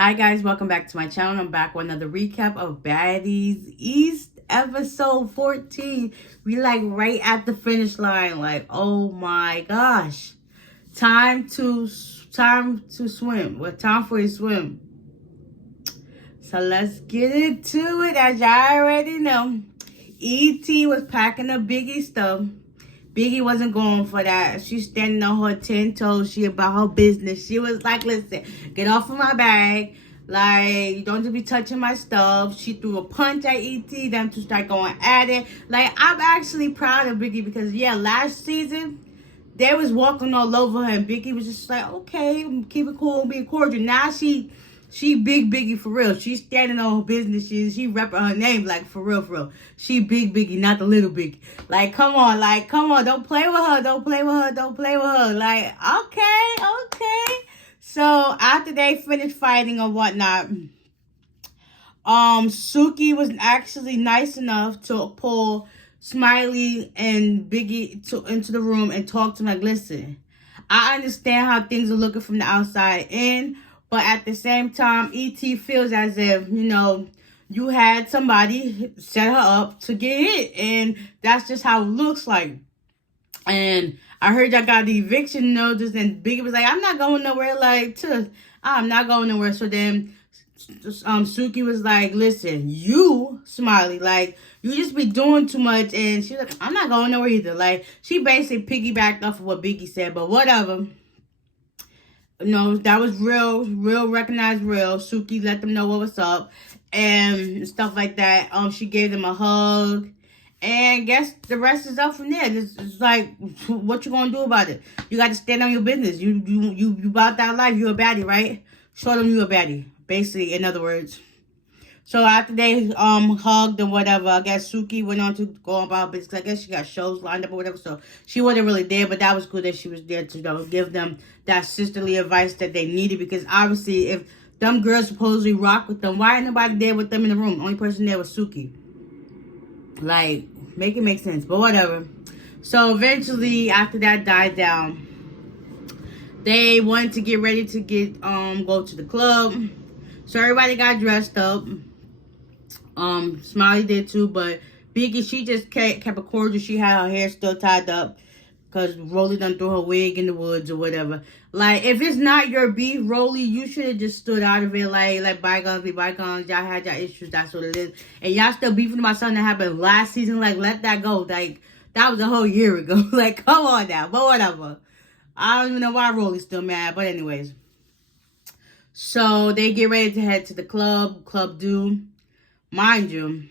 Hi guys, welcome back to my channel. I'm back with another recap of Baddies East episode 14. We like right at the finish line. Like, oh my gosh. Time to swim. Well, time for a swim. So let's get into it. As y'all already know, E.T. was packing up Biggie stuff. Biggie wasn't going for that. She's standing on her 10 toes. She about her business. She was like, listen, get off of my bag. Like, don't just be touching my stuff. She threw a punch at E.T. Them two start going at it. Like, I'm actually proud of Biggie because, yeah, last season, they was walking all over her. And Biggie was just like, okay, keep it cool, being cordial. Now she big Biggie for real. She's standing on her business. She repping her name like for real, for real. She big Biggie, not the little Biggie. Like, come on, don't play with her, don't play with her, don't play with her. Like, okay. So after they finished fighting or whatnot, Suki was actually nice enough to pull Smiley and Biggie into the room and talk to them like, listen, I understand how things are looking from the outside in. But at the same time, E.T. feels as if, you had somebody set her up to get hit. And that's just how it looks like. And I heard y'all got the eviction notice. And Biggie was like, I'm not going nowhere. I'm not going nowhere. So then Suki was like, listen, you, Smiley, like, you just be doing too much. And she's like, I'm not going nowhere either. Like, she basically piggybacked off of what Biggie said. But whatever. No, that was real, recognized real. Suki let them know what was up and stuff like that. She gave them a hug. And guess the rest is up from there. It's like, what you gonna do about it? You got to stand on your business. You about that life. You a baddie, right? Show them you a baddie. Basically, in other words. So after they hugged and whatever, I guess Suki went on to go about business. I guess she got shows lined up or whatever. So she wasn't really there, but that was good that she was there to give them that sisterly advice that they needed. Because obviously, if them girls supposedly rock with them, why ain't nobody there with them in the room? Only person there was Suki. Like, make it make sense, but whatever. So eventually, after that died down, they wanted to get ready to go to the club. So everybody got dressed up. Smiley did too, but Biggie, she just kept a cordial. She had her hair still tied up because Rolly done threw her wig in the woods or whatever. Like, if it's not your beef, Rolly, you should have just stood out of it. Like bygones be bygones. Y'all had y'all issues. That's what it is. And y'all still beefing about something that happened last season. Like, let that go. Like, that was a whole year ago. Like, come on now. But whatever. I don't even know why Rolly's still mad. But anyways. So, they get ready to head to the club. Club do. Mind you,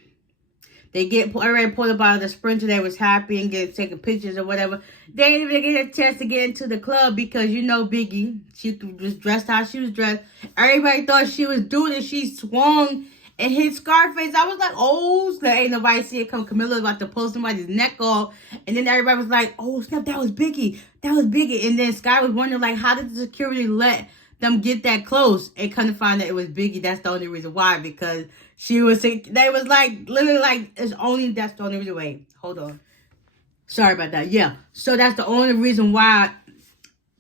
they get already pulled up out of the Sprinter. They was happy and taking pictures or whatever. They didn't even get a chance to get into the club because, Biggie, she was dressed how she was dressed. Everybody thought she was doing it. She swung and hit Scarface. I was like, oh, snap. Ain't nobody see it come. Camilla about to pull somebody's neck off. And then everybody was like, oh, snap, that was Biggie. That was Biggie. And then Sky was wondering, like, how did the security let them get that close? And kind of find that it was Biggie. That's the only reason why, because they was like, literally like, that's the only reason. Wait, hold on. Sorry about that. Yeah. So that's the only reason why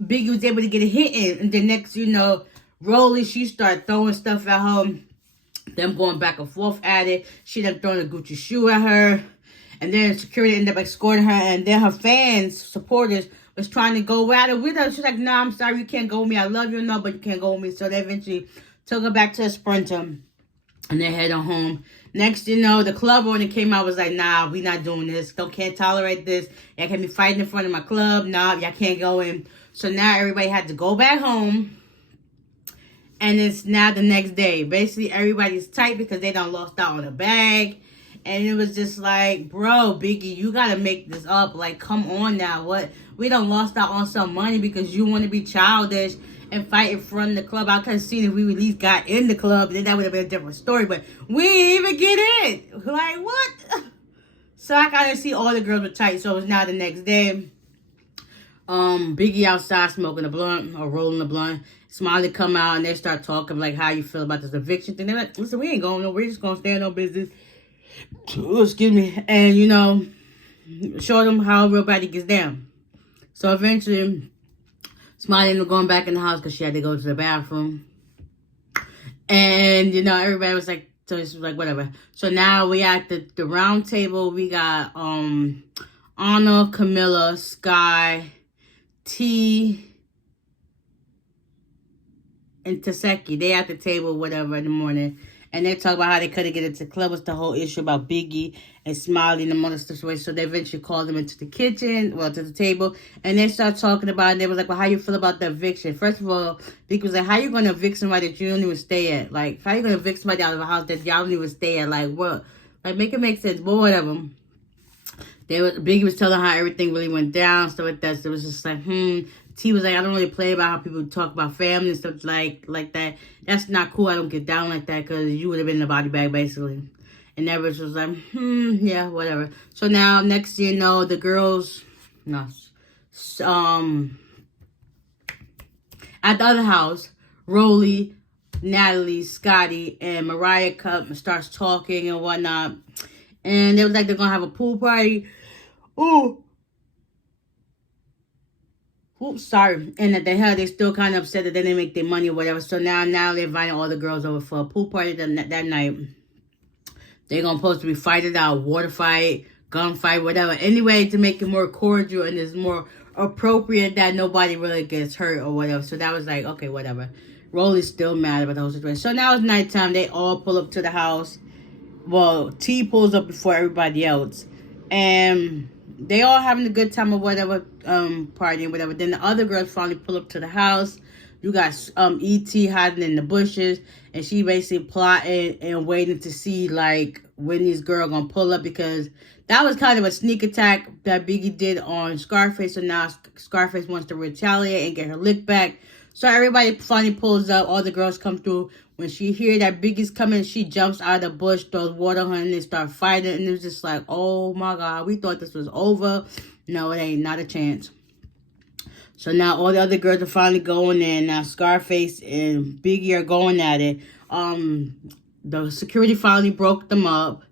Biggie was able to get a hit in. And then next, Rolly, she started throwing stuff at her. Them going back and forth at it. She done throwing a Gucci shoe at her. And then security ended up escorting her. And then her fans, supporters, was trying to go at it with her. She's like, nah, I'm sorry, you can't go with me. I love you, no, but you can't go with me. So they eventually took her back to a Sprinter. And they head on home. Next, the club owner came out, was like, nah, we not doing this. Can't tolerate this. Y'all can't be fighting in front of my club. Nah, y'all can't go in. So now everybody had to go back home. And it's now the next day. Basically, everybody's tight because they done lost out on a bag. And it was just like, bro, Biggie, you got to make this up. Like, come on now. What? We done lost out on some money because you want to be childish and fight in front of the club. I could have seen if we at least got in the club, then that would have been a different story. But we didn't even get in. Like, what? So I kind of see all the girls were tight. So it was now the next day. Biggie outside smoking a blunt or rolling a blunt. Smiley come out and they start talking like how you feel about this eviction thing. They're like, listen, we ain't going nowhere. We're just going to stand on business. Excuse me. And, show them how everybody gets down. So eventually, Smiley ended up going back in the house because she had to go to the bathroom. And, you know, everybody was like, so it's like, whatever. So now we at the round table. We got Anna, Camilla, Sky, T, and Taseki. They at the table, whatever, in the morning. And they talk about how they couldn't get into the club. It's the whole issue about Biggie and Smiley and the mother situation. So they eventually called them into the kitchen, well, to the table. And they start talking about it. They was like, well, how you feel about the eviction? First of all, Biggie was like, how you going to evict somebody that you don't even stay at? Like, how you going to evict somebody out of a house that y'all don't even stay at? Like, what? Like, make it make sense. But whatever. Biggie was telling how everything really went down, stuff like that. So it was just like, T was like, I don't really play about how people talk about family and stuff like that. That's not cool. I don't get down like that because you would have been in a body bag, basically. And that was like, yeah, whatever. So now, next you know, the girls, at the other house, Rolly, Natalie, Scotty, and Mariah starts talking and whatnot. And they was like, they're going to have a pool party. Oops, sorry. And at the hell, they're still kind of upset that they didn't make their money or whatever. So now they're inviting all the girls over for a pool party that night. They're going to supposed to be fighting out, water fight, gun fight, whatever. Anyway, to make it more cordial and it's more appropriate that nobody really gets hurt or whatever. So that was like, okay, whatever. Rolly's still mad about the whole situation. So now it's nighttime. They all pull up to the house. Well, T pulls up before everybody else. And they all having a good time or whatever, partying, whatever. Then the other girls finally pull up to the house. You got E.T. hiding in the bushes. And she basically plotting and waiting to see, like, when this girl gonna pull up. Because that was kind of a sneak attack that Biggie did on Scarface. So now Scarface wants to retaliate and get her lick back. So everybody finally pulls up. All the girls come through. When she hear that Biggie's coming, she jumps out of the bush, throws water on her, and they start fighting. And it was just like, oh my God, we thought this was over. No, it ain't, not a chance. So now all the other girls are finally going in. Now Scarface and Biggie are going at it. The security finally broke them up.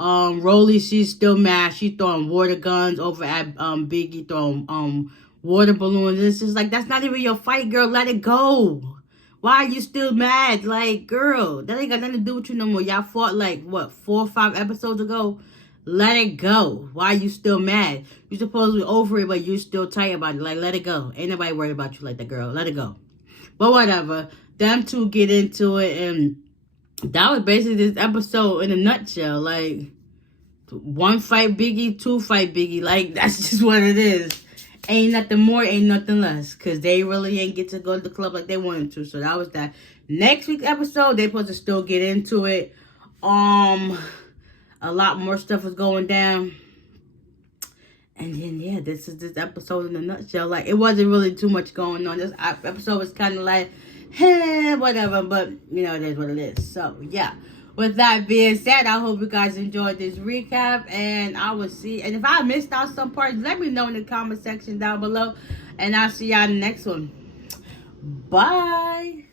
Rolly, she's still mad. She's throwing water guns over at Biggie, throwing water balloons. It's just like, that's not even your fight, girl. Let it go. Why are you still mad? Like, girl, that ain't got nothing to do with you no more. Y'all fought like, what, 4 or 5 episodes ago? Let it go. Why are you still mad? You're supposed to be over it, but you're still tight about it. Like, let it go. Ain't nobody worried about you like that, girl. Let it go. But whatever. Them two get into it, and that was basically this episode in a nutshell. Like, 1 fight Biggie, 2 fight Biggie. Like, that's just what it is. Ain't nothing more, ain't nothing less. Because they really ain't get to go to the club like they wanted to. So that was that. Next week's episode, they supposed to still get into it. A lot more stuff is going down. And then, yeah, this is this episode in a nutshell. Like, it wasn't really too much going on. This episode was kind of like, whatever. But, you know, it is what it is. So, yeah. With that being said, I hope you guys enjoyed this recap, and I will see. And if I missed out some parts, let me know in the comment section down below, and I'll see y'all in the next one. Bye.